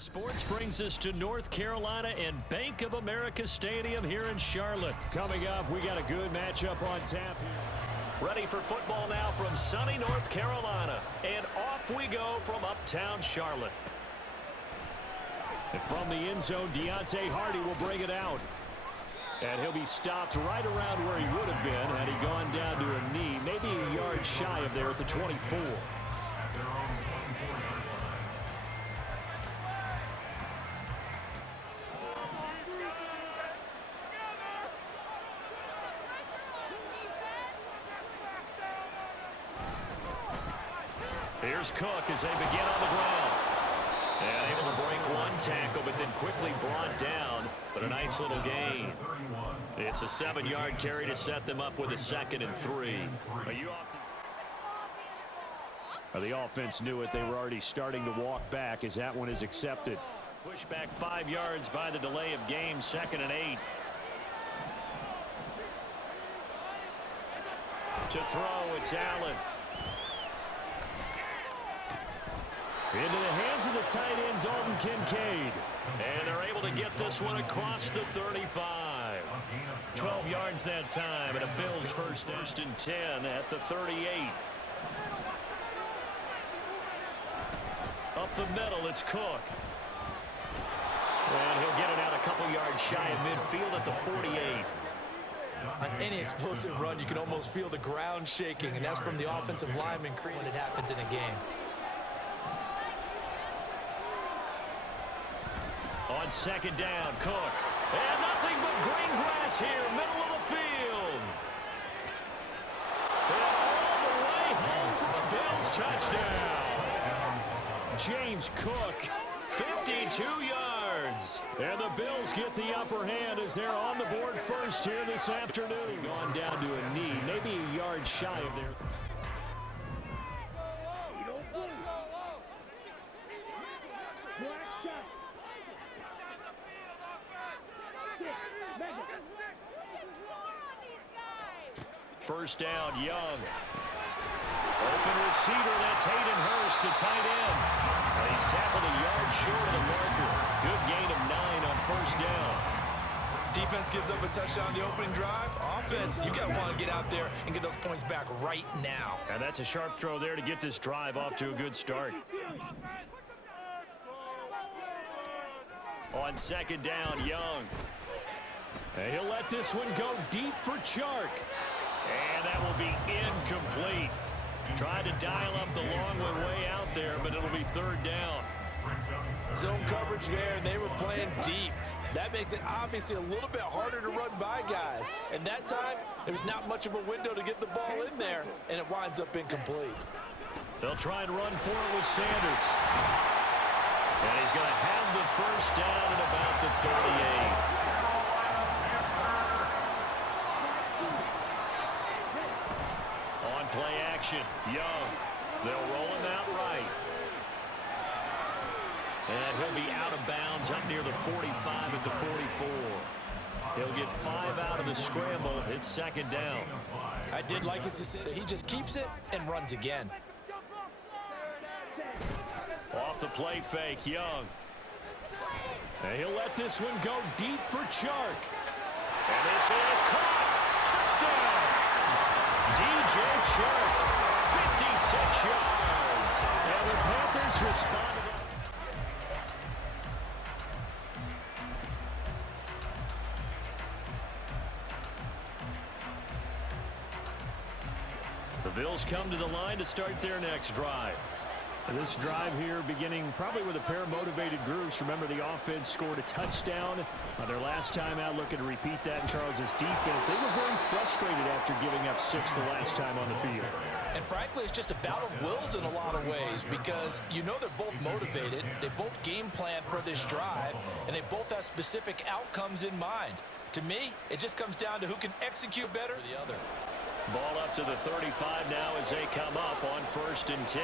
Sports brings us to North Carolina and Bank of America Stadium here in Charlotte. Coming up, we got a good matchup on tap. Ready for football now from sunny North Carolina. And off we go from uptown Charlotte. And from the end zone, Deontay Hardy will bring it out. And he'll be stopped right around where he would have been had he gone down to a knee, maybe a yard shy of there at the 24. Here's Cook as they begin on the ground. And able to break one tackle, but then quickly brought down. But a nice little gain. It's a 7-yard carry to set them up with a 2nd and 3. The offense knew it. They were already starting to walk back as that one is accepted. Push back 5 yards by the delay of game, 2nd and 8. To throw, it's Allen. Into the hands of the tight end, Dalton Kincaid. And they're able to get this one across the 35. 12 yards that time, and a Bills first and 10 at the 38. Up the middle, it's Cook. And he'll get it out a couple yards shy of midfield at the 48. On any explosive run, you can almost feel the ground shaking, and that's from the offensive lineman when it happens in a game. On 2nd down, Cook. And nothing but green grass here, middle of the field. And all the way home for a Bills touchdown. James Cook, 52 yards. And the Bills get the upper hand as they're on the board first here this afternoon. Gone down to a knee, maybe a yard shy of there. First down, Young. Open receiver, that's Hayden Hurst, the tight end. And he's tackled a yard short of the marker. Good gain of 9 on first down. Defense gives up a touchdown the opening drive. Offense, you got to want to get out there and get those points back right now. And that's a sharp throw there to get this drive off to a good start. On 2nd down, Young. And he'll let this one go deep for Chark. And that will be incomplete. Tried to dial up the long one way out there, but it'll be 3rd down. Zone coverage there, and they were playing deep. That makes it obviously a little bit harder to run by guys. And that time, there was not much of a window to get the ball in there, and it winds up incomplete. They'll try and run for it with Sanders. And he's going to have the first down at about the 38. Play action, Young. They'll roll him out right. And he'll be out of bounds up near the 45 at the 44. He'll get 5 out of the scramble. It's 2nd down. I did like his decision. He just keeps it and runs again. Off the play fake, Young. And he'll let this one go deep for Chark. And this is caught. Touchdown. DJ Chark, 56 yards. And the Panthers responded. The Bills come to the line to start their next drive. This drive here beginning probably with a pair of motivated groups. Remember, the offense scored a touchdown on their last time out, looking to repeat that in Charles's defense. They were very frustrated after giving up 6 the last time on the field. And frankly, it's just a battle of wills in a lot of ways because you know they're both motivated, they both game plan for this drive, and they both have specific outcomes in mind. To me, it just comes down to who can execute better than the other. Ball up to the 35 now as they come up on 1st and 10.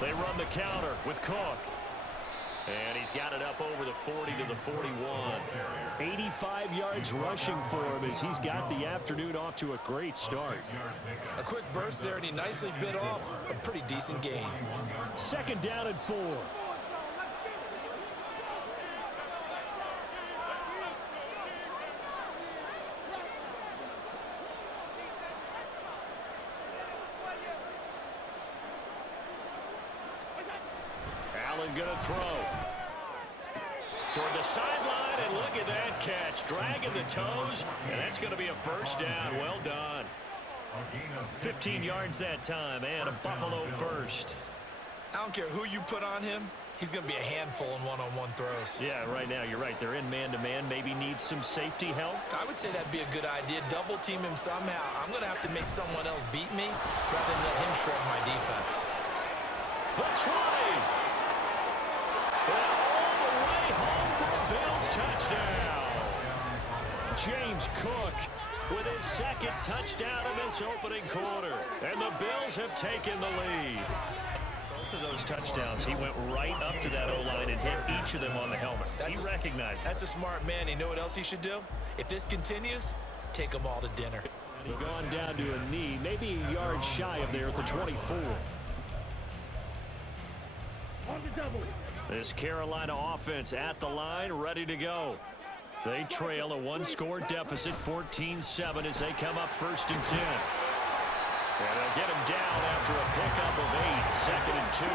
They run the counter with Cook. And he's got it up over the 40 to the 41. 85 yards rushing for him as he's got the afternoon off to a great start. A quick burst there, and he nicely bit off a pretty decent gain. Second down and 4. Allen gonna throw. Toward the sideline, and look at that catch. Dragging the toes, and that's going to be a first down. Well done. 15 yards that time, and a Buffalo first. I don't care who you put on him. He's going to be a handful in one-on-one throws. Yeah, right now, you're right. They're in man-to-man. Maybe need some safety help. I would say that'd be a good idea. Double team him somehow. I'm going to have to make someone else beat me rather than let him shred my defense. The try. All the way home for a Bills touchdown. James Cook with his second touchdown in this opening quarter. And the Bills have taken the lead. Both of those touchdowns, he went right up to that O-line and hit each of them on the helmet. He recognized it. That's a smart man. You know what else he should do? If this continues, take them all to dinner. He's gone down to a knee, maybe a yard shy of there at the 24. This Carolina offense at the line, ready to go. They trail a one-score deficit, 14-7, as they come up first and 10. And they'll get him down after a pickup of 8, second and 2.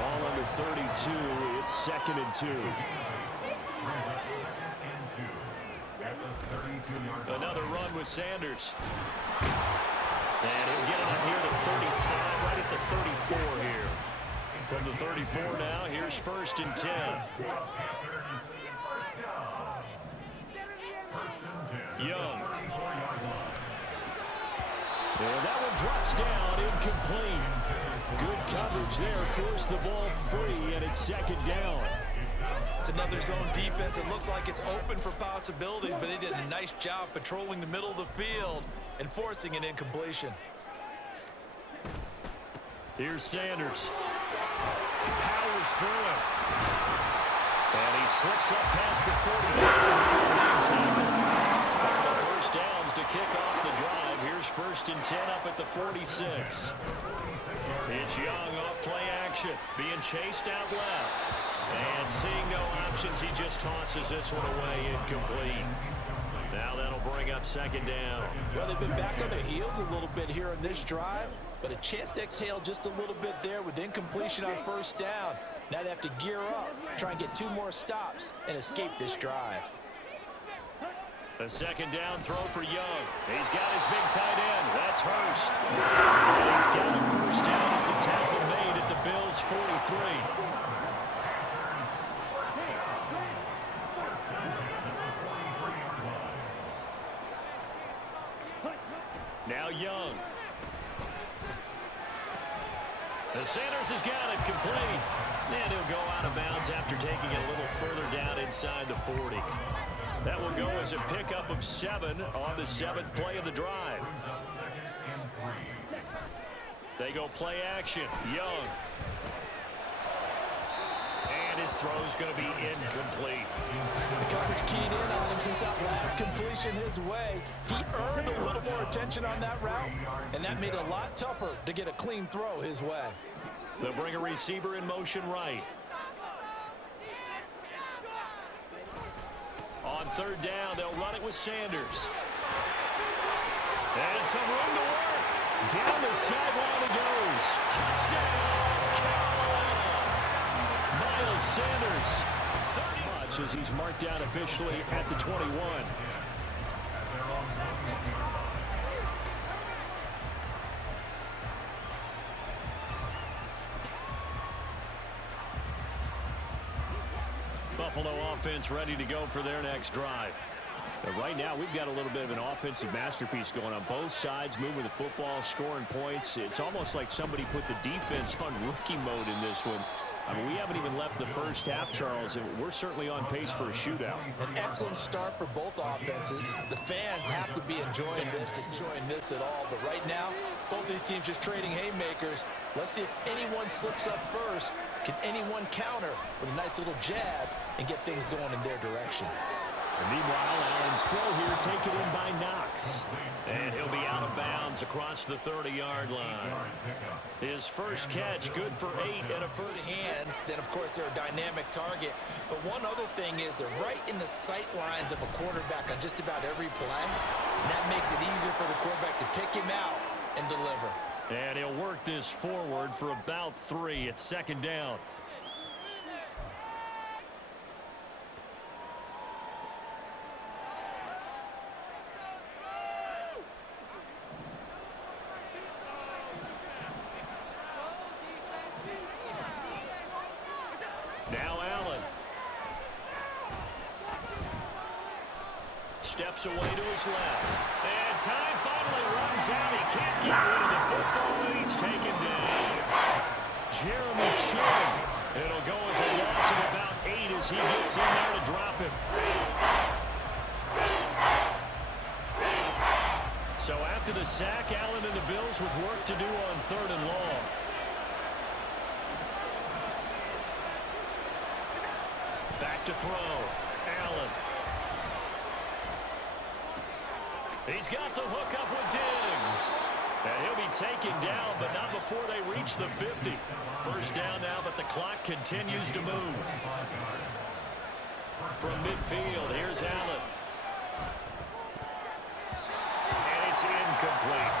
Ball under 32, it's second and 2. Another run with Sanders. And he'll get it up near the 35, right at the 34 here. From the 34 now, here's first and 10. Young. And that one drops down, incomplete. Good coverage there, forced the ball free, and it's second down. It's another zone defense. It looks like it's open for possibilities, but they did a nice job patrolling the middle of the field and forcing an incompletion. Here's Sanders. Powers through him. And he slips up past the 45. First downs to kick off the drive. Here's first and 10 up at the 46. It's Young off play action. Being chased out left. And seeing no options, he just tosses this one away, incomplete. Now that'll bring up second down. Well, they've been back on their heels a little bit here in this drive, but a chance to exhale just a little bit there with incompletion on first down. Now they have to gear up, try and get 2 more stops, and escape this drive. A second down throw for Young. He's got his big tight end. That's Hurst. And he's got a first down as a tackle made at the Bills' 43. Now Young. The Sanders has got it complete. And he'll go out of bounds after taking it a little further down inside the 40. That will go as a pickup of 7 on the 7th play of the drive. They go play action. Young. And his throw is going to be incomplete. The coverage keyed in on him since that last completion his way. He earned a little more attention on that route, and that made it a lot tougher to get a clean throw his way. They'll bring a receiver in motion right. On third down, they'll run it with Sanders. And some room to work. Down the sideline it goes. Touchdown, Carolina. Miles Sanders. 30 as he's marked down officially at the 21. Buffalo offense ready to go for their next drive. But right now, we've got a little bit of an offensive masterpiece going on. Both sides moving the football, scoring points. It's almost like somebody put the defense on rookie mode in this one. I mean, we haven't even left the first half, Charles, and we're certainly on pace for a shootout. An excellent start for both offenses. The fans have to be enjoying this at all. But right now, both these teams just trading haymakers. Let's see if anyone slips up first. Can anyone counter with a nice little jab and get things going in their direction? And meanwhile, Allen's throw here taken in by Knox. And he'll be out of bounds across the 30-yard line. His first catch, good for 8 and a first. Hands, then of course they're a dynamic target. But one other thing is they're right in the sight lines of a quarterback on just about every play. And that makes it easier for the quarterback to pick him out and deliver. And he'll work this forward for about 3 at second down. Now Allen. Steps away to his left. And time finally runs out. He can't get rid of the football. He's taken down. Jeremy Chin. It'll go as a loss of about 8 as he gets in there to drop him. So after the sack, Allen and the Bills with work to do on 3rd and long. Back to throw. Allen. He's got the hook up with Diggs. And he'll be taken down, but not before they reach the 50. First down now, but the clock continues to move. From midfield, here's Allen. And it's incomplete.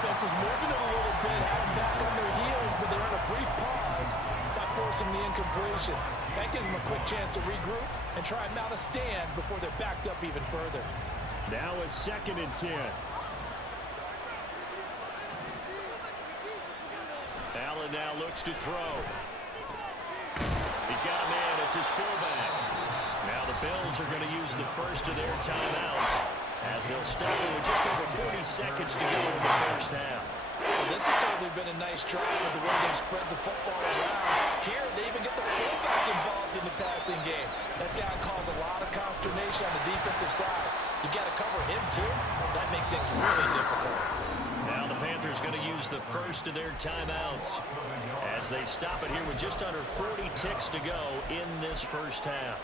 Offense was moving it a little bit, had them back on their heels, but they're in a brief pause by forcing the incompletion. That gives them a quick chance to regroup and try and mount a stand before they're backed up even further. Now a 2nd and 10. Allen now looks to throw. He's got a man. It's his fullback. Now the Bills are going to use the first of their timeouts as they'll stop it with just over 40 seconds to go in the first half. Well, this has certainly been a nice drive with the way they've spread the football around. Here, they even get the fullback involved in the passing game. That's got to cause a lot of consternation on the defensive side. You've got to cover him, too. That makes things really difficult. Now the Panthers going to use the first of their timeouts as they stop it here with just under 40 ticks to go in this first half.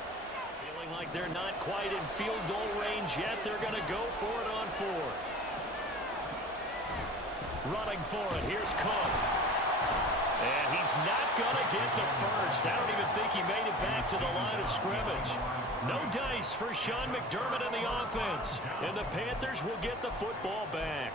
Feeling like they're not quite in field goal range yet, they're going to go for it on 4th. Running for it, here's Cook. And he's not going to get the first. I don't even think he made it back to the line of scrimmage. No dice for Sean McDermott and the offense. And the Panthers will get the football back.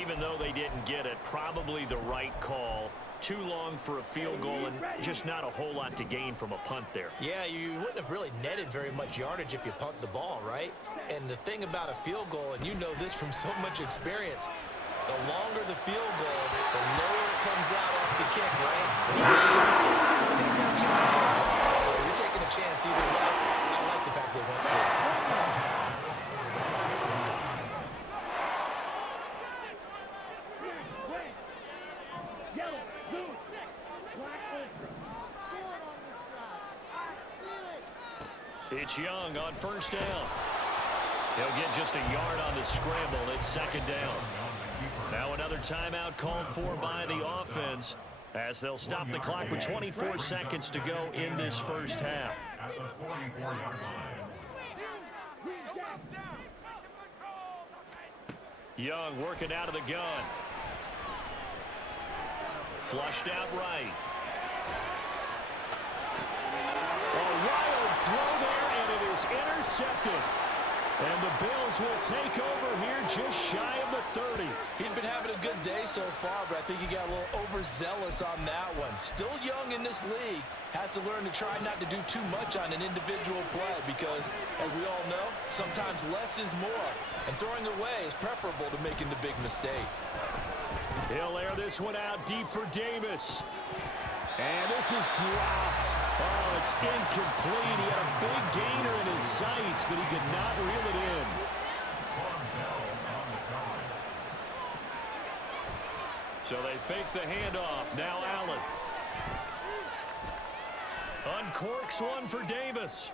Even though they didn't get it, probably the right call. Too long for a field goal and just not a whole lot to gain from a punt there. Yeah, you wouldn't have really netted very much yardage if you punt the ball, right? And the thing about a field goal, and you know this from so much experience, the longer the field goal, the lower it comes out off the kick, right? Which means it's not got a chance of getting blocked. So you're taking a chance either way. I like the fact they went for it. It's Young on first down. He'll get just a yard on the scramble. It's 2nd down. Now another timeout called for by the offense as they'll stop the clock with 24 seconds to go in this first half. Young working out of the gun. Flushed out right. A wild throw there, and it is intercepted. And the Bills will take over here just shy of the 30. He's been having a good day so far, but I think he got a little overzealous on that one. Still young in this league. Has to learn to try not to do too much on an individual play because, as we all know, sometimes less is more. And throwing away is preferable to making the big mistake. He'll air this one out deep for Davis. And this is dropped. Oh, it's incomplete. He had a big gainer in his sights, but he could not reel it in. So they fake the handoff. Now Allen. corks one for Davis.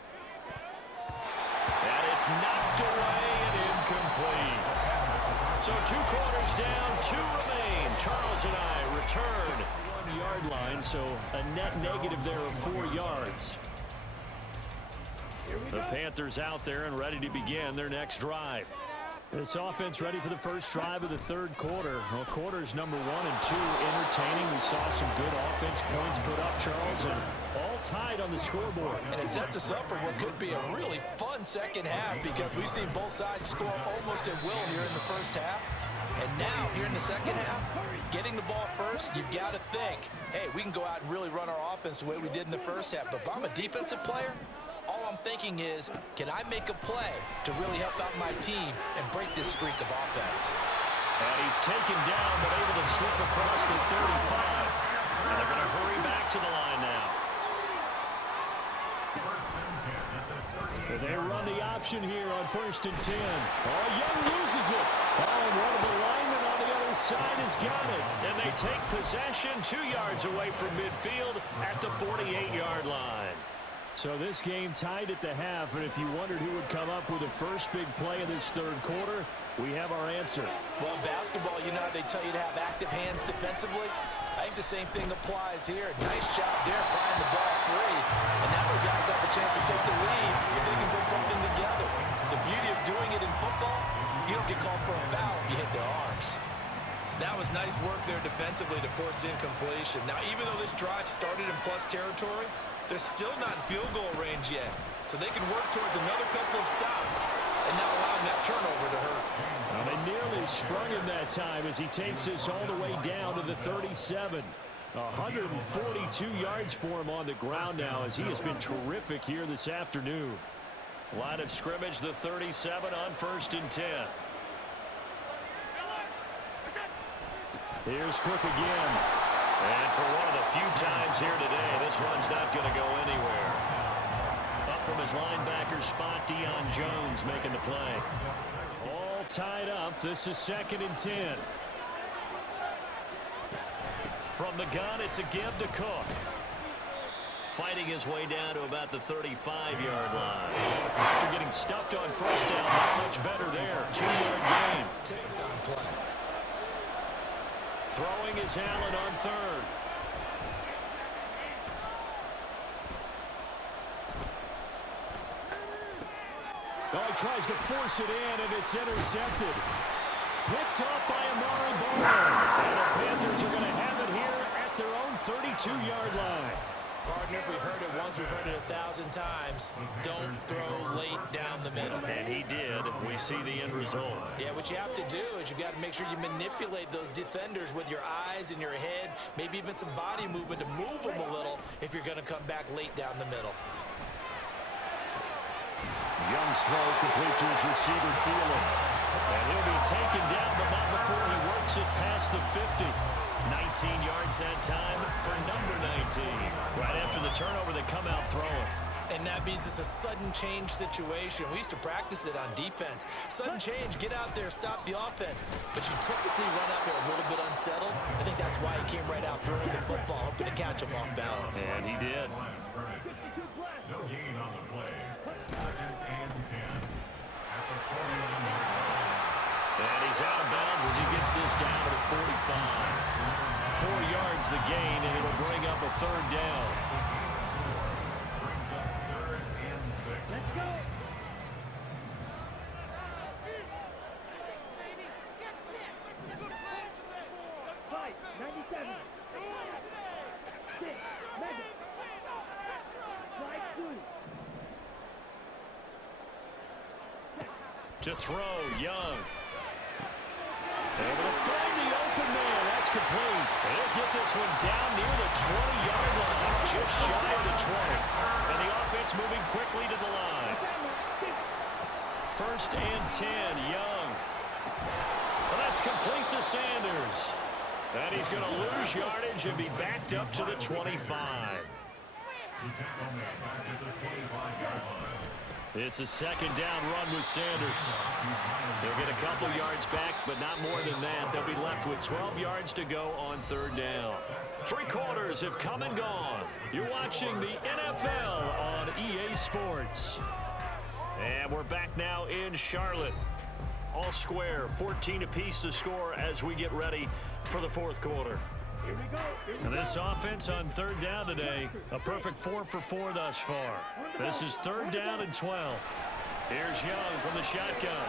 And it's knocked away and incomplete. So 2 quarters down, 2 remain. Charles and I return. 1-yard line, so a net negative there of 4 yards. The Panthers out there and ready to begin their next drive. This offense ready for the first drive of the third quarter. Well, quarters number 1 and 2 entertaining. We saw some good offense points put up, Charles, and all tied on the scoreboard. And it sets us up for what could be a really fun second half because we've seen both sides score almost at will here in the first half. And now, here in the second half, getting the ball first, you've got to think, hey, we can go out and really run our offense the way we did in the first half. But if I'm a defensive player, all I'm thinking is, can I make a play to really help out my team and break this streak of offense? And he's taken down but able to slip across the 35. And they're going to hurry back to the line now. They run the option here on 1st and 10. Oh, Young loses it. Oh, and one of the linemen on the other side has got it. And they take possession 2 yards away from midfield at the 48-yard line. So this game tied at the half, and if you wondered who would come up with the first big play of this third quarter, we have our answer. Well, in basketball, you know how they tell you to have active hands defensively? I think the same thing applies here. Nice job there, flying the ball free. And now the guys have a chance to take the lead if they can put something together. The beauty of doing it in football, you don't get called for a foul if you hit their arms. That was nice work there defensively to force incompletion. Now, even though this drive started in plus territory, they're still not in field goal range yet. So they can work towards another couple of stops and not allowing that turnover to hurt. Well, they nearly sprung him that time as he takes this all the way down to the 37. 142 yards for him on the ground now as he has been terrific here this afternoon. Line of scrimmage, the 37 on 1st and 10. Here's Cook again. And for one of the few times here today, this run's not going to go anywhere. Up from his linebacker spot, Deion Jones making the play. All tied up. This is 2nd and 10. From the gun, it's a give to Cook. Fighting his way down to about the 35-yard line. After getting stuffed on first down, not much better there. 2-yard gain. Take time play. Throwing is Allen on 3rd. Oh, he tries to force it in, and it's intercepted. Picked up by Amari Bowman. And the Panthers are going to have it here at their own 32-yard line. Partner, if we've heard it once, we've heard it 1,000 times. Don't throw late down the middle. And he did. We see the end result. Yeah, what you have to do is you got to make sure you manipulate those defenders with your eyes and your head, maybe even some body movement to move them a little if you're going to come back late down the middle. Young's throw complete to his receiver, Thielen. And he'll be taken down, but not before he works it past the 50. 19 yards that time for number 19. Right after the turnover, they come out throwing. And that means it's a sudden change situation. We used to practice it on defense. Sudden change, get out there, stop the offense. But you typically run out there a little bit unsettled. I think that's why he came right out throwing the football, hoping to catch him off balance. And he did. No gain on the play. 2nd and 10. At the 49. And he's out of bounds as he gets this down to the 45. 4 yards the gain, and it'll bring up a 3rd down. Brings up 3rd and 6. Let's go. Fight, 97. 6, Madden. Slide 2. To throw, Young. Able to find the open man. That's complete. They'll get this one down near the 20-yard line, just shy of the 20. And the offense moving quickly to the line. 1st and 10, Young. Well, that's complete to Sanders. And he's going to lose yardage and be backed up to the 25. To tackle him back at the 25-yard line. It's a second down run with Sanders. They'll get a couple yards back, but not more than that. They'll be left with 12 yards to go on third down. 3 quarters have come and gone. You're watching the NFL on EA Sports. And we're back now in Charlotte. All square, 14 apiece to score as we get ready for the fourth quarter. Here we go. And this offense on third down today, a perfect 4 for 4 thus far. This is third down and 12. Here's Young from the shotgun.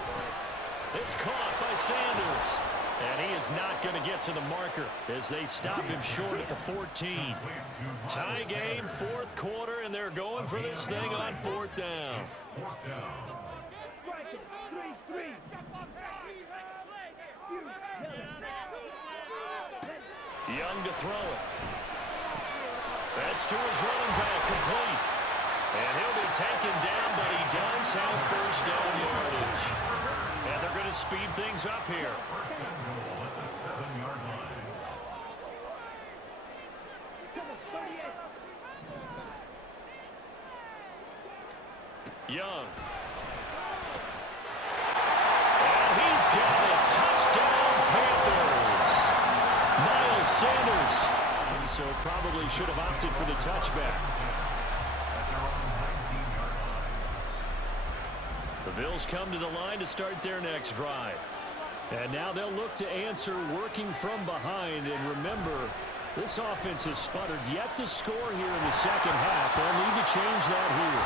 It's caught by Sanders. And he is not going to get to the marker as they stop him short at the 14. Tie game, fourth quarter, and they're going for this thing on fourth down. Strike it. 3-3. Young to throw it. That's to his running back, complete. And he'll be taken down, but he does have first down yardage. And they're going to speed things up here. Young. And he's got it. Touchdown, Panthers. Miles Sanders. And so probably should have opted for the touchback. The Bills come to the line to start their next drive. And now they'll look to answer working from behind. And remember, this offense has sputtered yet to score here in the second half. They'll need to change that here.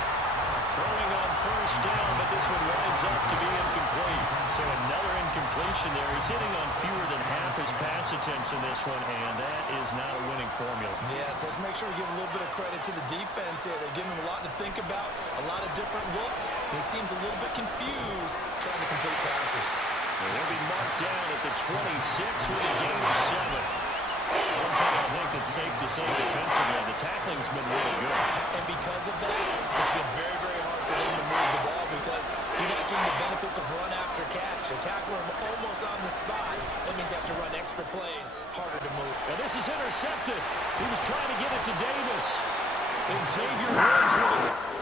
Throwing on first down, but this one winds up to be incomplete. So another incompletion there. He's hitting on fewer than half his pass attempts in this one, and that is not a winning formula. Yes, let's make sure we give a little bit of credit to the defense here. They're giving him a lot to think about, a lot of different looks, and he seems a little bit confused trying to complete passes. And he'll be marked down at the 26 with a gain of 7. One thing I think that's safe to say defensively, the tackling's been really good. And because of that, it's been very, very hard for them to move the ball because you're not getting the benefits of run after catch. They tackle him almost on the spot. That means they have to run extra plays, harder to move. And this is intercepted. He was trying to get it to Davis. And Xavier Woods with it.